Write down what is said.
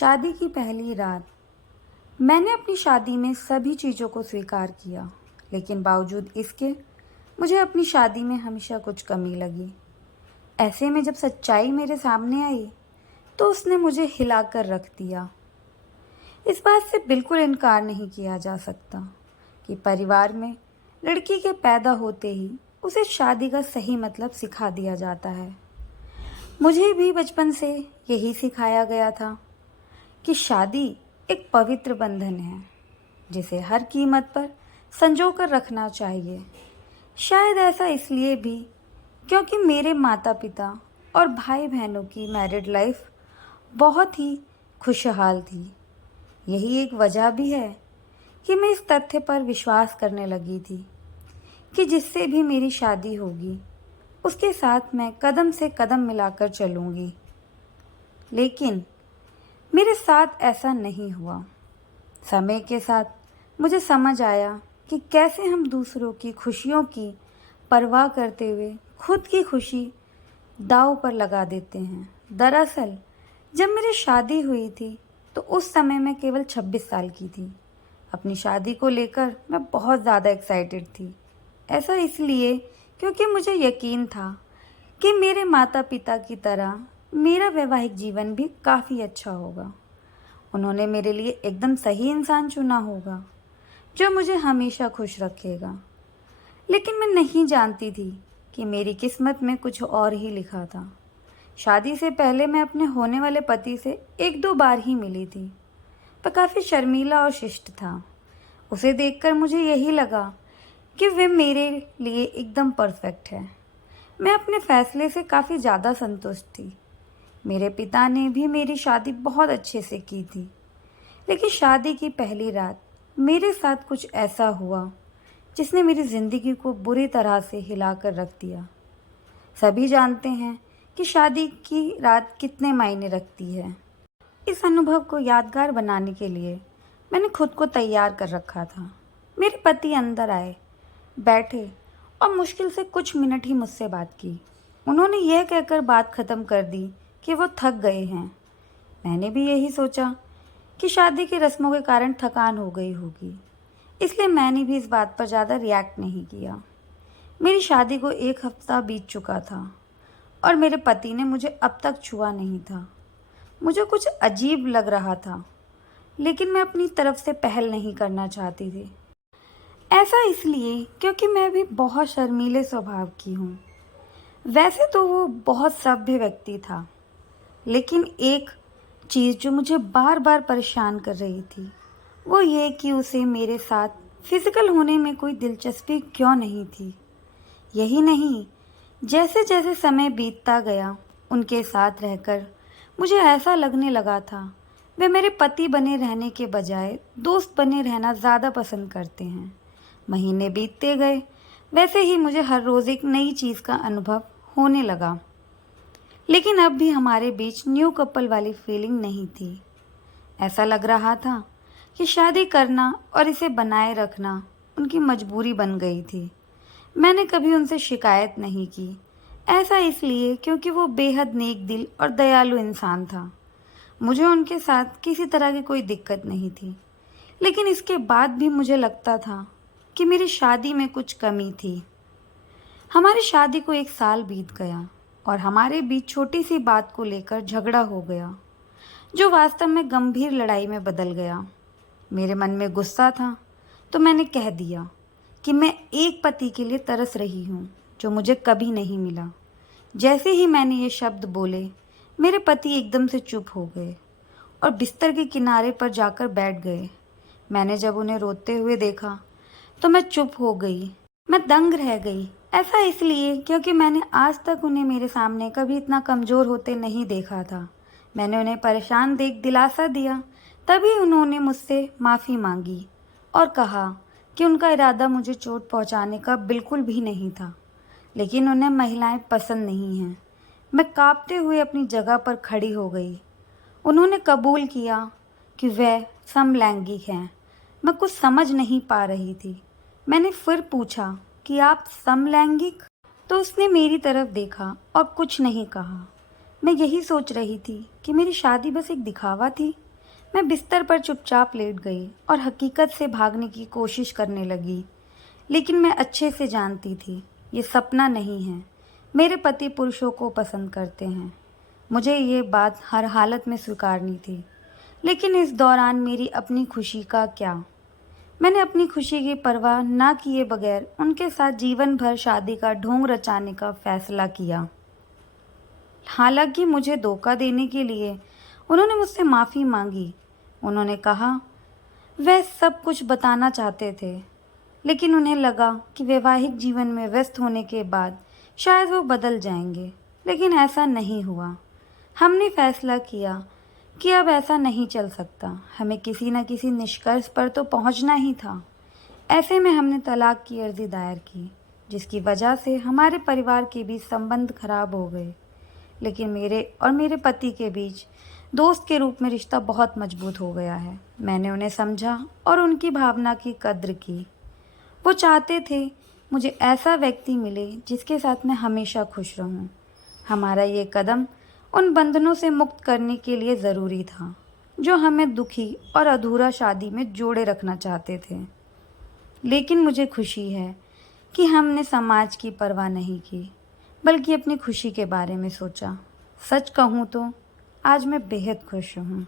शादी की पहली रात। मैंने अपनी शादी में सभी चीज़ों को स्वीकार किया, लेकिन बावजूद इसके मुझे अपनी शादी में हमेशा कुछ कमी लगी। ऐसे में जब सच्चाई मेरे सामने आई तो उसने मुझे हिलाकर रख दिया। इस बात से बिल्कुल इनकार नहीं किया जा सकता कि परिवार में लड़की के पैदा होते ही उसे शादी का सही मतलब सिखा दिया जाता है। मुझे भी बचपन से यही सिखाया गया था कि शादी एक पवित्र बंधन है जिसे हर कीमत पर संजो कर रखना चाहिए। शायद ऐसा इसलिए भी क्योंकि मेरे माता पिता और भाई बहनों की मैरिड लाइफ बहुत ही खुशहाल थी। यही एक वजह भी है कि मैं इस तथ्य पर विश्वास करने लगी थी कि जिससे भी मेरी शादी होगी उसके साथ मैं कदम से कदम मिलाकर चलूँगी। लेकिन मेरे साथ ऐसा नहीं हुआ। समय के साथ मुझे समझ आया कि कैसे हम दूसरों की खुशियों की परवाह करते हुए खुद की खुशी दांव पर लगा देते हैं। दरअसल जब मेरी शादी हुई थी तो उस समय मैं केवल 26 साल की थी। अपनी शादी को लेकर मैं बहुत ज़्यादा एक्साइटेड थी। ऐसा इसलिए क्योंकि मुझे यकीन था कि मेरे माता पिता की तरह मेरा वैवाहिक जीवन भी काफ़ी अच्छा होगा। उन्होंने मेरे लिए एकदम सही इंसान चुना होगा जो मुझे हमेशा खुश रखेगा। लेकिन मैं नहीं जानती थी कि मेरी किस्मत में कुछ और ही लिखा था। शादी से पहले मैं अपने होने वाले पति से एक दो बार ही मिली थी। वह काफ़ी शर्मीला और शिष्ट था। उसे देखकर मुझे यही लगा कि वह मेरे लिए एकदम परफेक्ट है। मैं अपने फैसले से काफ़ी ज़्यादा संतुष्ट थी। मेरे पिता ने भी मेरी शादी बहुत अच्छे से की थी। लेकिन शादी की पहली रात मेरे साथ कुछ ऐसा हुआ जिसने मेरी ज़िंदगी को बुरी तरह से हिला कर रख दिया। सभी जानते हैं कि शादी की रात कितने मायने रखती है। इस अनुभव को यादगार बनाने के लिए मैंने खुद को तैयार कर रखा था। मेरे पति अंदर आए, बैठे और मुश्किल से कुछ मिनट ही मुझसे बात की। उन्होंने यह कहकर बात ख़त्म कर दी कि वो थक गए हैं। मैंने भी यही सोचा कि शादी की रस्मों के कारण थकान हो गई होगी, इसलिए मैंने भी इस बात पर ज़्यादा रिएक्ट नहीं किया। मेरी शादी को 1 हफ्ता बीत चुका था और मेरे पति ने मुझे अब तक छुआ नहीं था। मुझे कुछ अजीब लग रहा था, लेकिन मैं अपनी तरफ से पहल नहीं करना चाहती थी। ऐसा इसलिए क्योंकि मैं भी बहुत शर्मीले स्वभाव की हूँ। वैसे तो वो बहुत सभ्य व्यक्ति था, लेकिन एक चीज़ जो मुझे बार बार परेशान कर रही थी वो ये कि उसे मेरे साथ फिजिकल होने में कोई दिलचस्पी क्यों नहीं थी। यही नहीं, जैसे जैसे समय बीतता गया उनके साथ रहकर मुझे ऐसा लगने लगा था वे मेरे पति बने रहने के बजाय दोस्त बने रहना ज़्यादा पसंद करते हैं। महीने बीतते गए, वैसे ही मुझे हर रोज़ एक नई चीज़ का अनुभव होने लगा। लेकिन अब भी हमारे बीच न्यू कपल वाली फीलिंग नहीं थी। ऐसा लग रहा था कि शादी करना और इसे बनाए रखना उनकी मजबूरी बन गई थी। मैंने कभी उनसे शिकायत नहीं की। ऐसा इसलिए क्योंकि वो बेहद नेक दिल और दयालु इंसान था। मुझे उनके साथ किसी तरह की कोई दिक्कत नहीं थी। लेकिन इसके बाद भी मुझे लगता था कि मेरी शादी में कुछ कमी थी। हमारी शादी को 1 साल बीत गया और हमारे बीच छोटी सी बात को लेकर झगड़ा हो गया, जो वास्तव में गंभीर लड़ाई में बदल गया। मेरे मन में गुस्सा था तो मैंने कह दिया कि मैं एक पति के लिए तरस रही हूँ जो मुझे कभी नहीं मिला। जैसे ही मैंने ये शब्द बोले, मेरे पति एकदम से चुप हो गए और बिस्तर के किनारे पर जाकर बैठ गए। मैंने जब उन्हें रोते हुए देखा तो मैं चुप हो गई। मैं दंग रह गई। ऐसा इसलिए क्योंकि मैंने आज तक उन्हें मेरे सामने कभी इतना कमज़ोर होते नहीं देखा था। मैंने उन्हें परेशान देख दिलासा दिया। तभी उन्होंने मुझसे माफ़ी मांगी और कहा कि उनका इरादा मुझे चोट पहुंचाने का बिल्कुल भी नहीं था, लेकिन उन्हें महिलाएं पसंद नहीं हैं। मैं कांपते हुए अपनी जगह पर खड़ी हो गई। उन्होंने कबूल किया कि वह समलैंगिक हैं। मैं कुछ समझ नहीं पा रही थी। मैंने फिर पूछा कि आप समलैंगिक? तो उसने मेरी तरफ देखा और कुछ नहीं कहा। मैं यही सोच रही थी कि मेरी शादी बस एक दिखावा थी मैं बिस्तर पर चुपचाप लेट गई और हकीकत से भागने की कोशिश करने लगी। लेकिन मैं अच्छे से जानती थी, ये सपना नहीं है। मेरे पति पुरुषों को पसंद करते हैं। मुझे ये बात हर हालत में स्वीकारनी थी। लेकिन इस दौरान मेरी अपनी खुशी का क्या? मैंने अपनी खुशी की परवाह ना किए बगैर उनके साथ जीवन भर शादी का ढोंग रचाने का फैसला किया। हालांकि मुझे धोखा देने के लिए उन्होंने मुझसे माफ़ी मांगी। उन्होंने कहा वह सब कुछ बताना चाहते थे, लेकिन उन्हें लगा कि वैवाहिक जीवन में व्यस्त होने के बाद शायद वो बदल जाएंगे। लेकिन ऐसा नहीं हुआ। हमने फैसला किया कि अब ऐसा नहीं चल सकता। हमें किसी न किसी निष्कर्ष पर तो पहुंचना ही था। ऐसे में हमने तलाक की अर्जी दायर की, जिसकी वजह से हमारे परिवार के बीच संबंध खराब हो गए। लेकिन मेरे और मेरे पति के बीच दोस्त के रूप में रिश्ता बहुत मजबूत हो गया है। मैंने उन्हें समझा और उनकी भावना की कद्र की। वो चाहते थे मुझे ऐसा व्यक्ति मिले जिसके साथ मैं हमेशा खुश रहूं। हमारा ये कदम उन बंधनों से मुक्त करने के लिए ज़रूरी था, जो हमें दुखी और अधूरा शादी में जोड़े रखना चाहते थे। लेकिन मुझे खुशी है कि हमने समाज की परवाह नहीं की, बल्कि अपनी खुशी के बारे में सोचा। सच कहूँ तो आज मैं बेहद खुश हूँ।